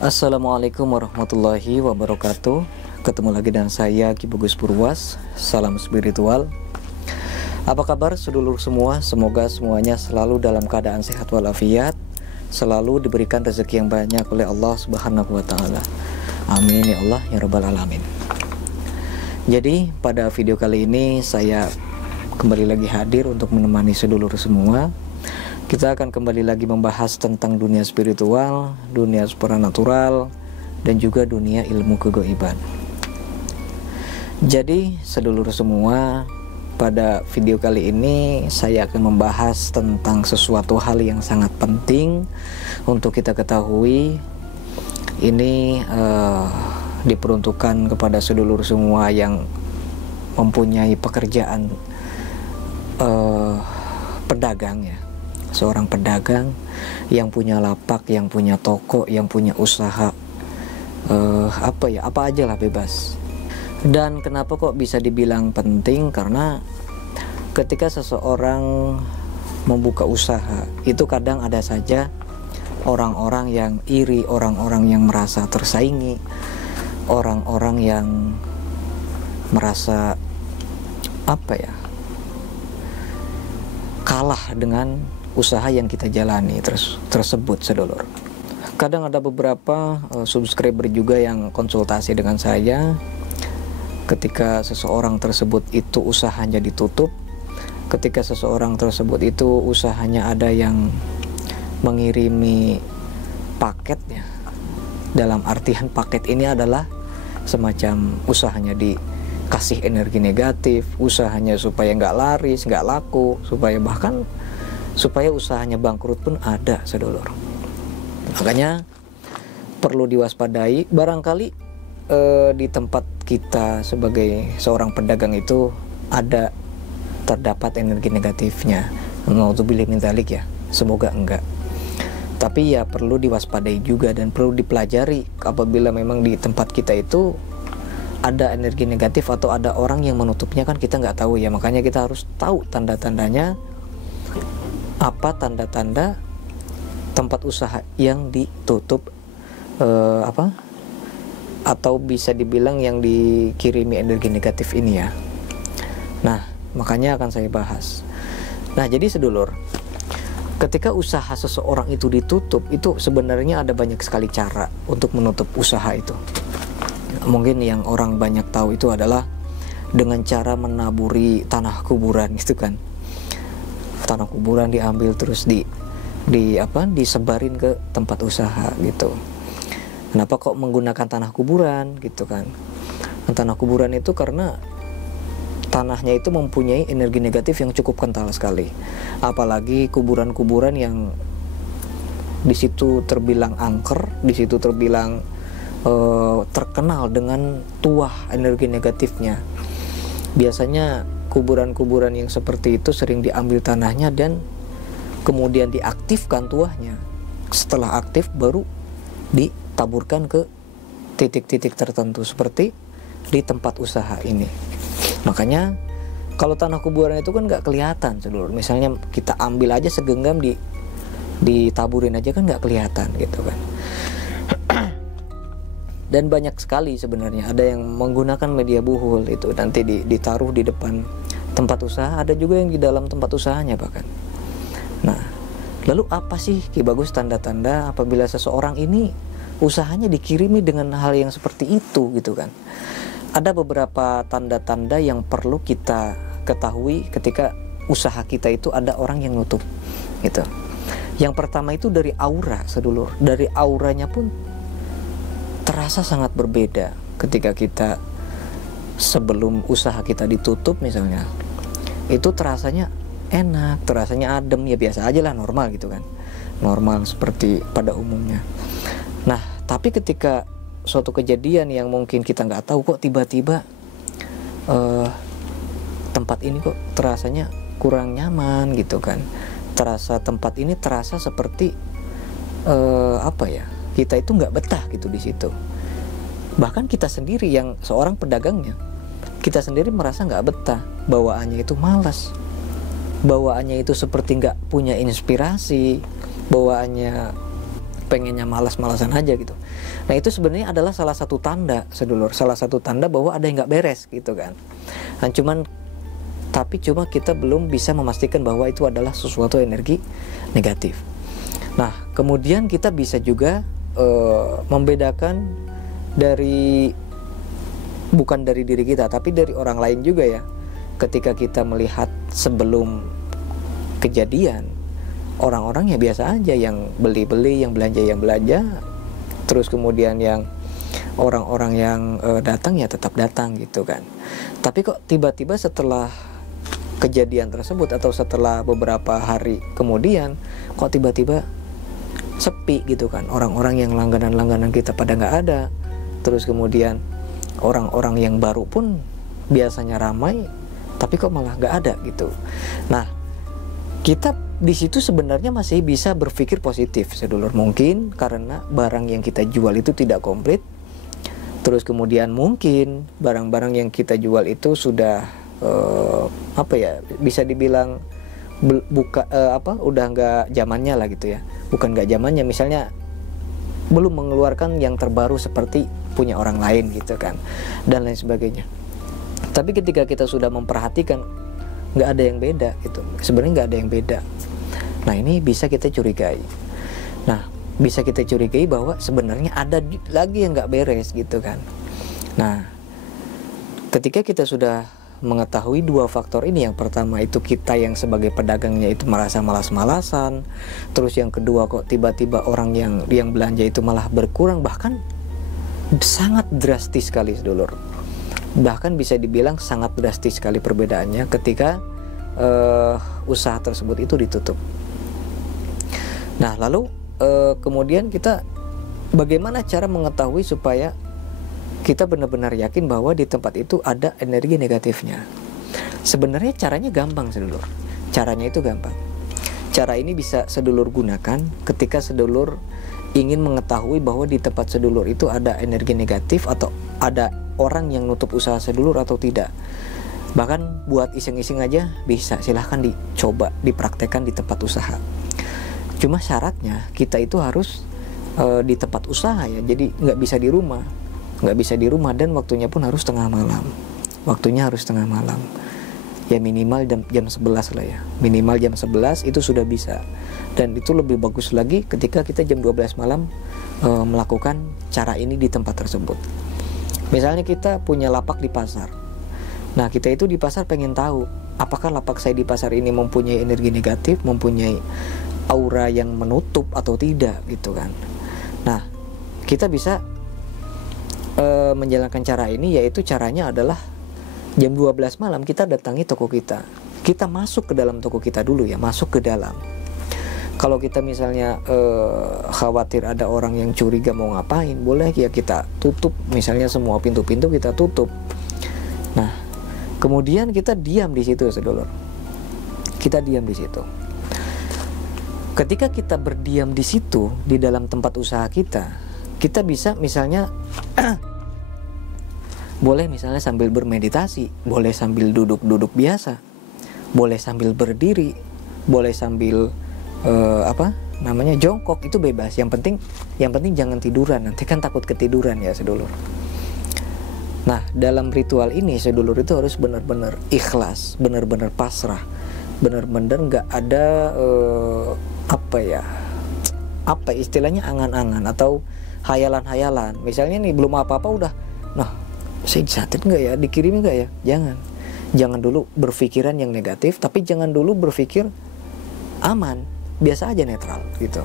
Assalamualaikum warahmatullahi wabarakatuh. Ketemu lagi dengan saya Ki Bagus Purwas. Salam spiritual. Apa kabar sedulur semua? Semoga semuanya selalu dalam keadaan sehat walafiat, selalu diberikan rezeki yang banyak oleh Allah Subhanahu wa taala. Amin ya Allah ya rabbal alamin. Jadi pada video kali ini saya kembali lagi hadir untuk menemani sedulur semua. Kita akan kembali lagi membahas tentang dunia spiritual, dunia supranatural, dan juga dunia ilmu kegoiban. Jadi sedulur semua, pada video kali ini saya akan membahas tentang sesuatu hal yang sangat penting untuk kita ketahui. Ini diperuntukkan kepada sedulur semua yang mempunyai pekerjaan pedagang ya. Seorang pedagang yang punya lapak, yang punya toko, yang punya usaha apa aja lah, bebas. Dan kenapa kok bisa dibilang penting? Karena ketika seseorang membuka usaha, itu kadang ada saja orang-orang yang iri, orang-orang yang merasa tersaingi, orang-orang yang merasa kalah dengan usaha yang kita jalani tersebut, sedulur. Kadang ada beberapa subscriber juga yang konsultasi dengan saya ketika seseorang tersebut itu usahanya ditutup, ketika seseorang tersebut itu usahanya ada yang mengirimi paketnya. Dalam artian paket ini adalah semacam usahanya dikasih energi negatif, usahanya supaya nggak laris, nggak laku, supaya usahanya bangkrut pun ada, sedulur. Makanya perlu diwaspadai. Barangkali di tempat kita sebagai seorang pedagang itu terdapat energi negatifnya. Nauzubillah min dzalik ya. Semoga enggak. Tapi ya perlu diwaspadai juga dan perlu dipelajari apabila memang di tempat kita itu ada energi negatif atau ada orang yang menutupnya, kan kita nggak tahu ya. Makanya kita harus tahu tanda-tandanya. Apa tanda-tanda tempat usaha yang ditutup, atau bisa dibilang yang dikirimi energi negatif ini ya. Nah, makanya akan saya bahas. Nah, jadi sedulur, ketika usaha seseorang itu ditutup, itu sebenarnya ada banyak sekali cara untuk menutup usaha itu. Mungkin yang orang banyak tahu itu adalah dengan cara menaburi tanah kuburan, gitu kan. Tanah kuburan diambil terus disebarin ke tempat usaha gitu. Kenapa kok menggunakan tanah kuburan gitu kan? Tanah kuburan itu karena tanahnya itu mempunyai energi negatif yang cukup kental sekali. Apalagi kuburan-kuburan yang di situ terbilang angker, di situ terbilang terkenal dengan tuah energi negatifnya. Biasanya kuburan-kuburan yang seperti itu sering diambil tanahnya dan kemudian diaktifkan tuahnya. Setelah aktif baru ditaburkan ke titik-titik tertentu seperti di tempat usaha ini. Makanya kalau tanah kuburan itu kan nggak kelihatan, sedulur. Misalnya kita ambil aja segenggam ditaburin aja kan nggak kelihatan gitu kan. Dan banyak sekali sebenarnya ada yang menggunakan media buhul itu nanti ditaruh di depan tempat usaha, ada juga yang di dalam tempat usahanya bahkan. Nah, lalu apa sih Ki Bagus tanda-tanda apabila seseorang ini usahanya dikirimi dengan hal yang seperti itu gitu kan? Ada beberapa tanda-tanda yang perlu kita ketahui ketika usaha kita itu ada orang yang nutup gitu. Yang pertama itu dari aura, sedulur. Dari auranya pun terasa sangat berbeda ketika kita sebelum usaha kita ditutup misalnya. Itu terasanya enak, terasanya adem, ya biasa aja lah, normal gitu kan. Normal seperti pada umumnya. Nah, tapi ketika suatu kejadian yang mungkin kita nggak tahu, kok tiba-tiba tempat ini kok terasanya kurang nyaman gitu kan. Tempat ini terasa seperti kita itu nggak betah gitu di situ. Bahkan kita sendiri yang seorang pedagangnya, kita sendiri merasa nggak betah, bawaannya itu malas, bawaannya itu seperti nggak punya inspirasi, bawaannya pengennya malas-malasan aja gitu. Nah itu sebenarnya adalah salah satu tanda sedulur, salah satu tanda bahwa ada yang nggak beres gitu kan. Nah cuma kita belum bisa memastikan bahwa itu adalah sesuatu energi negatif. Nah kemudian kita bisa juga membedakan dari, bukan dari diri kita tapi dari orang lain juga ya. Ketika kita melihat sebelum kejadian, orang-orang ya biasa aja, yang beli-beli, yang belanja, terus kemudian yang orang-orang yang datang ya tetap datang gitu kan. Tapi kok tiba-tiba setelah kejadian tersebut atau setelah beberapa hari kemudian kok tiba-tiba sepi gitu kan, orang-orang yang langganan-langganan kita pada nggak ada, terus kemudian orang-orang yang baru pun biasanya ramai tapi kok malah nggak ada gitu. Nah kita di situ sebenarnya masih bisa berpikir positif sedulur, mungkin karena barang yang kita jual itu tidak komplit, terus kemudian mungkin barang-barang yang kita jual itu sudah bisa dibilang udah nggak zamannya lah gitu ya, bukan nggak zamannya, misalnya belum mengeluarkan yang terbaru seperti punya orang lain gitu kan, dan lain sebagainya. Tapi ketika kita sudah memperhatikan nggak ada yang beda gitu, sebenarnya nggak ada yang beda. Nah ini bisa kita curigai. Nah bisa kita curigai bahwa sebenarnya ada lagi yang nggak beres gitu kan. Nah ketika kita sudah mengetahui dua faktor ini, yang pertama itu kita yang sebagai pedagangnya itu merasa malas-malasan, terus yang kedua kok tiba-tiba orang yang belanja itu malah berkurang, bahkan sangat drastis sekali sedulur, bahkan bisa dibilang sangat drastis sekali perbedaannya ketika usaha tersebut itu ditutup. Nah lalu kemudian kita bagaimana cara mengetahui supaya kita benar-benar yakin bahwa di tempat itu ada energi negatifnya? Sebenarnya caranya gampang sedulur, caranya itu gampang. Cara ini bisa sedulur gunakan ketika sedulur ingin mengetahui bahwa di tempat sedulur itu ada energi negatif atau ada orang yang nutup usaha sedulur atau tidak. Bahkan buat iseng-iseng aja bisa, silahkan dicoba dipraktekkan di tempat usaha. Cuma syaratnya kita itu harus di tempat usaha ya, jadi nggak bisa di rumah, dan waktunya pun harus tengah malam. Waktunya harus tengah malam. Ya minimal jam 11 lah ya. Minimal jam 11 itu sudah bisa. Dan itu lebih bagus lagi ketika kita jam 12 malam melakukan cara ini di tempat tersebut. Misalnya kita punya lapak di pasar. Nah kita itu di pasar pengen tahu apakah lapak saya di pasar ini mempunyai energi negatif, mempunyai aura yang menutup atau tidak gitu kan. Nah kita bisa menjalankan cara ini, yaitu caranya adalah jam 12 malam kita datangi toko kita. Kita masuk ke dalam toko kita dulu ya, masuk ke dalam. Kalau kita misalnya khawatir ada orang yang curiga mau ngapain, boleh ya kita tutup, misalnya semua pintu-pintu kita tutup. Nah, kemudian kita diam di situ sedulur. Kita diam di situ. Ketika kita berdiam di situ di dalam tempat usaha kita bisa misalnya boleh misalnya sambil bermeditasi, boleh sambil duduk-duduk biasa, boleh sambil berdiri, boleh sambil jongkok, itu bebas. Yang penting jangan tiduran, nanti kan takut ketiduran ya sedulur. Nah dalam ritual ini sedulur itu harus benar-benar ikhlas, benar-benar pasrah, benar-benar nggak ada istilahnya angan-angan atau hayalan-hayalan. Misalnya nih belum apa-apa udah, nah saya disantet nggak ya, dikirim nggak ya, jangan dulu berpikiran yang negatif, tapi jangan dulu berpikir aman, biasa aja netral gitu.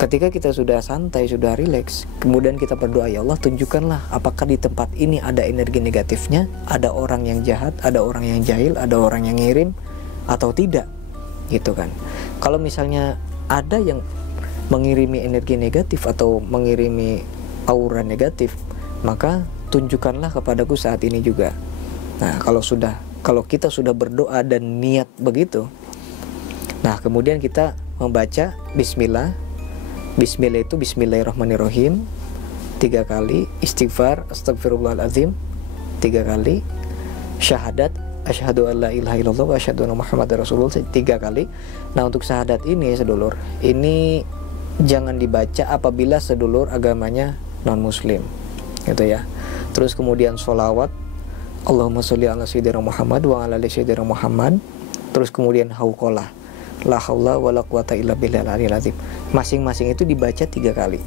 Ketika kita sudah santai, sudah rileks, kemudian kita berdoa, ya Allah tunjukkanlah apakah di tempat ini ada energi negatifnya, ada orang yang jahat, ada orang yang jahil, ada orang yang ngirim atau tidak gitu kan. Kalau misalnya ada yang mengirimi energi negatif atau mengirimi aura negatif, maka tunjukkanlah kepadaku saat ini juga. Nah kalau kita sudah berdoa dan niat begitu, nah kemudian kita membaca Bismillah. Bismillah itu Bismillahirrahmanirrahim 3 kali, istighfar Astagfirullahaladzim 3 kali, syahadat asyhadu an la ilaha illallah wa asyhadu anna muhammadar rasulullah 3 kali. Nah untuk syahadat ini sedulur, ini jangan dibaca apabila sedulur agamanya non muslim, gitu ya. Terus kemudian sholawat, Allahumma sholli ala sayyidina Muhammad wa ala ali sayyidina Muhammad. Terus kemudian hauqalah, la haula wala quwata illa billahil aliyil azim. Masing-masing itu dibaca 3 kali.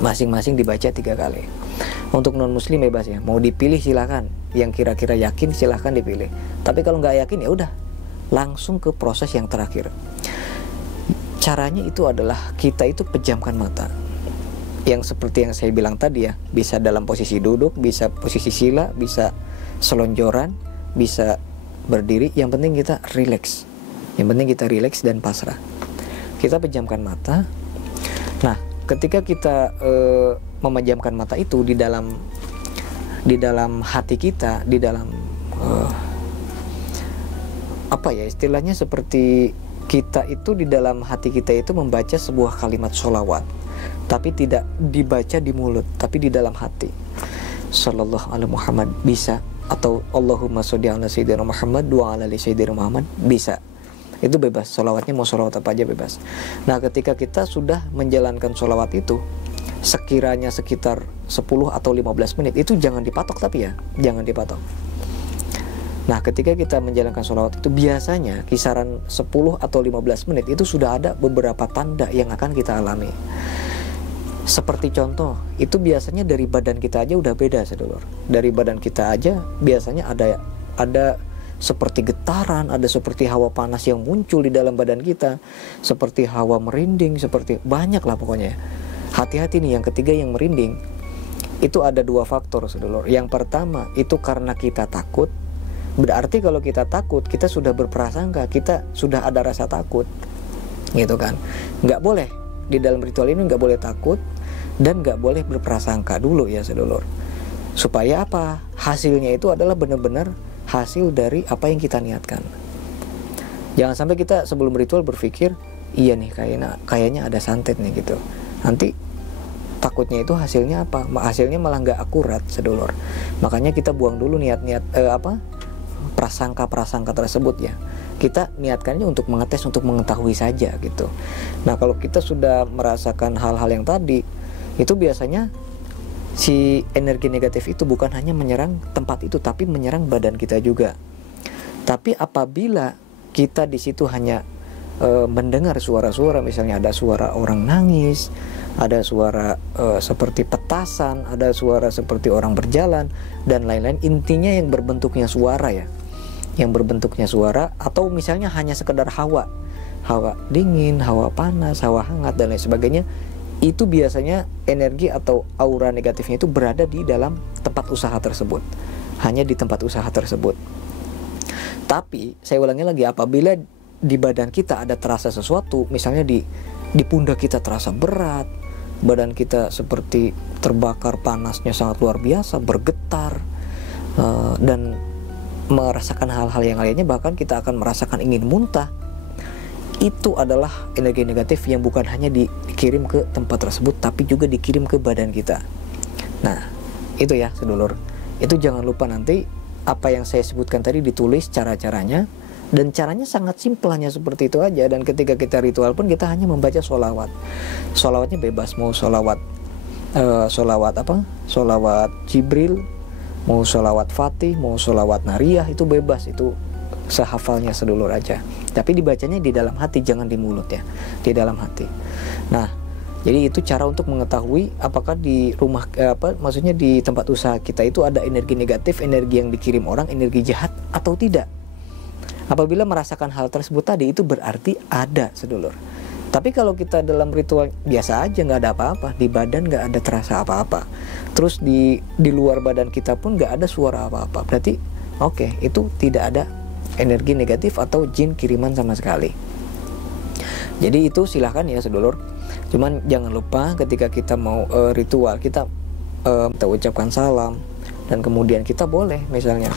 Masing-masing dibaca 3 kali. Untuk non muslim bebas ya, mau dipilih silakan. Yang kira-kira yakin silakan dipilih. Tapi kalau nggak yakin ya udah, langsung ke proses yang terakhir. Caranya itu adalah kita itu pejamkan mata. Yang seperti yang saya bilang tadi ya, bisa dalam posisi duduk, bisa posisi sila, bisa selonjoran, bisa berdiri. Yang penting kita rileks. Yang penting kita rileks dan pasrah. Kita pejamkan mata. Nah, ketika kita memejamkan mata itu di dalam hati kita, di dalam apa ya istilahnya, seperti kita itu di dalam hati kita itu membaca sebuah kalimat sholawat, tapi tidak dibaca di mulut, tapi di dalam hati. Sallallahu alaihi Muhammad bisa, atau Allahumma sholli ala sayyidina Muhammad wa ala ali sayyidina Muhammad bisa. Itu bebas, sholawatnya mau sholawat apa aja bebas. Nah, ketika kita sudah menjalankan sholawat itu, sekiranya sekitar 10 atau 15 menit, itu jangan dipatok, tapi ya, jangan dipatok. Nah, ketika kita menjalankan sholawat itu, biasanya kisaran 10 atau 15 menit itu sudah ada beberapa tanda yang akan kita alami. Seperti contoh, itu biasanya dari badan kita aja udah beda, sedulur. Dari badan kita aja biasanya ada seperti getaran, ada seperti hawa panas yang muncul di dalam badan kita, seperti hawa merinding, seperti banyak lah pokoknya. Hati-hati nih, yang ketiga yang merinding itu ada 2 faktor, sedulur. Yang pertama itu karena kita takut. Berarti kalau kita takut, kita sudah berprasangka, kita sudah ada rasa takut, gitu kan. Nggak boleh, di dalam ritual ini nggak boleh takut dan nggak boleh berprasangka dulu ya, sedulur. Supaya apa? Hasilnya itu adalah benar-benar hasil dari apa yang kita niatkan. Jangan sampai kita sebelum ritual berpikir, iya nih kayaknya ada santet nih gitu. Nanti takutnya itu hasilnya apa? Hasilnya malah nggak akurat, sedulur. Makanya kita buang dulu niat-niat prasangka-prasangka tersebut ya. Kita niatkannya untuk mengetes, untuk mengetahui saja gitu. Nah, kalau kita sudah merasakan hal-hal yang tadi, itu biasanya si energi negatif itu bukan hanya menyerang tempat itu, tapi menyerang badan kita juga. Tapi apabila kita di situ hanya mendengar suara-suara, misalnya ada suara orang nangis, ada suara seperti petasan, ada suara seperti orang berjalan dan lain-lain, intinya yang berbentuknya suara ya, yang berbentuknya suara, atau misalnya hanya sekedar hawa dingin, hawa panas, hawa hangat dan lain sebagainya, itu biasanya energi atau aura negatifnya itu berada di dalam tempat usaha tersebut, hanya di tempat usaha tersebut. Tapi saya ulangi lagi, apabila di badan kita ada terasa sesuatu, misalnya di pundak kita terasa berat, badan kita seperti terbakar, panasnya sangat luar biasa, bergetar, dan merasakan hal-hal yang lainnya, bahkan kita akan merasakan ingin muntah, itu adalah energi negatif yang bukan hanya dikirim ke tempat tersebut, tapi juga dikirim ke badan kita. Nah, itu ya, sedulur. Itu jangan lupa nanti apa yang saya sebutkan tadi ditulis cara-caranya, dan caranya sangat simpel, hanya seperti itu aja. Dan ketika kita ritual pun kita hanya membaca sholawat. Sholawatnya bebas, mau sholawat sholawat Jibril, mau sholawat Fatih, mau sholawat Nariyah, itu bebas, itu sehafalnya sedulur aja. Tapi dibacanya di dalam hati, jangan di mulut ya, di dalam hati. Nah, jadi itu cara untuk mengetahui apakah di rumah maksudnya di tempat usaha kita itu ada energi negatif, energi yang dikirim orang, energi jahat atau tidak. Apabila merasakan hal tersebut tadi, itu berarti ada, sedulur. Tapi kalau kita dalam ritual biasa aja, nggak ada apa-apa, di badan nggak ada terasa apa-apa, terus di luar badan kita pun nggak ada suara apa-apa, berarti oke, itu tidak ada energi negatif atau jin kiriman sama sekali. Jadi itu silahkan ya, sedulur. Cuman jangan lupa ketika kita mau ritual, kita ucapkan salam, dan kemudian kita boleh misalnya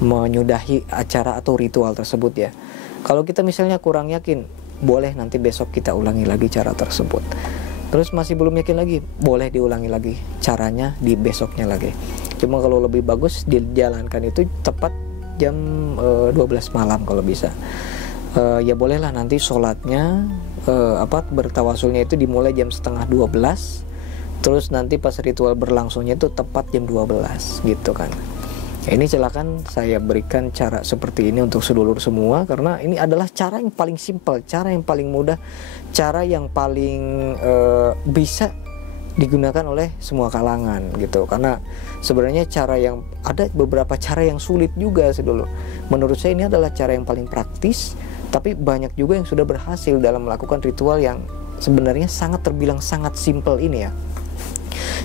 menyudahi acara atau ritual tersebut ya. Kalau kita misalnya kurang yakin, boleh nanti besok kita ulangi lagi cara tersebut. Terus masih belum yakin lagi, boleh diulangi lagi caranya di besoknya lagi. Cuma kalau lebih bagus dijalankan itu tepat jam 12 malam kalau bisa. Ya bolehlah nanti sholatnya bertawasulnya itu dimulai jam setengah 12, terus nanti pas ritual berlangsungnya itu tepat jam 12 gitu kan. Ya, ini silakan saya berikan cara seperti ini untuk sedulur semua, karena ini adalah cara yang paling simpel, cara yang paling mudah, cara yang paling bisa digunakan oleh semua kalangan gitu. Karena sebenarnya ada beberapa cara yang sulit juga sedulur. Menurut saya ini adalah cara yang paling praktis, tapi banyak juga yang sudah berhasil dalam melakukan ritual yang sebenarnya terbilang sangat simpel ini ya.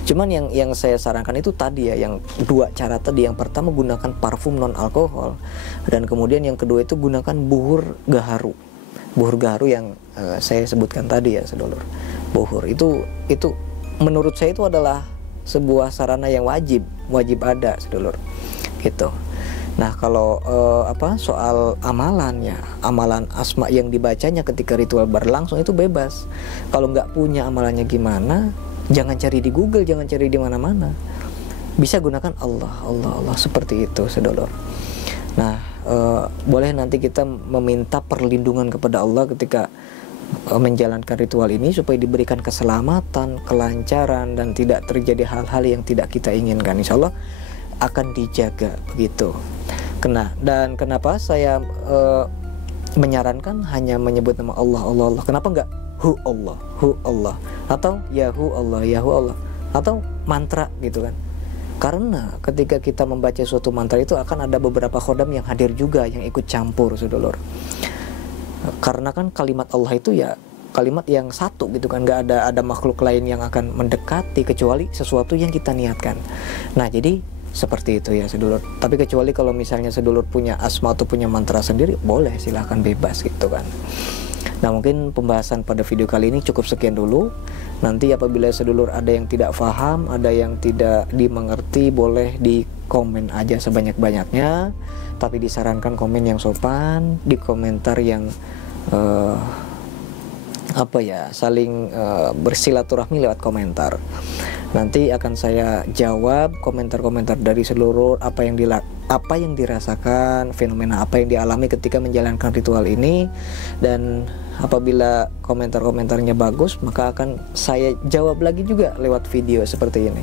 Cuman yang saya sarankan itu tadi ya, yang dua cara tadi. Yang pertama gunakan parfum non alkohol, dan kemudian yang kedua itu gunakan buhur gaharu. Buhur gaharu yang saya sebutkan tadi ya sedulur. Buhur itu menurut saya itu adalah sebuah sarana yang wajib ada sedulur gitu. Nah kalau soal amalannya, amalan asma yang dibacanya ketika ritual berlangsung itu bebas. Kalau nggak punya amalannya gimana, jangan cari di Google, jangan cari di mana-mana. Bisa gunakan Allah seperti itu sedulur. Nah boleh nanti kita meminta perlindungan kepada Allah ketika menjalankan ritual ini, supaya diberikan keselamatan, kelancaran, dan tidak terjadi hal-hal yang tidak kita inginkan. Insya Allah akan dijaga begitu. Dan kenapa saya menyarankan hanya menyebut nama Allah. Kenapa enggak hu Allah, atau yahu Allah, atau mantra gitu kan? Karena ketika kita membaca suatu mantra itu akan ada beberapa khodam yang hadir juga, yang ikut campur sedulur. Karena kan kalimat Allah itu ya kalimat yang satu gitu kan, nggak ada makhluk lain yang akan mendekati kecuali sesuatu yang kita niatkan. Nah jadi seperti itu ya sedulur. Tapi kecuali kalau misalnya sedulur punya asma atau punya mantra sendiri, boleh, silahkan bebas gitu kan. Nah mungkin pembahasan pada video kali ini cukup sekian dulu. Nanti apabila sedulur ada yang tidak paham, ada yang tidak dimengerti, boleh di komen aja sebanyak-banyaknya. Tapi disarankan komen yang sopan, di komentar yang saling bersilaturahmi lewat komentar. Nanti akan saya jawab komentar-komentar dari seluruh apa yang dirasakan, fenomena apa yang dialami ketika menjalankan ritual ini. Dan apabila komentar-komentarnya bagus, maka akan saya jawab lagi juga lewat video seperti ini.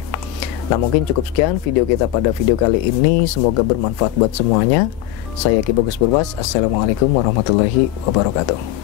Nah mungkin cukup sekian video kita pada video kali ini. Semoga bermanfaat buat semuanya. Saya Ki Bagus Burbas. Assalamualaikum warahmatullahi wabarakatuh.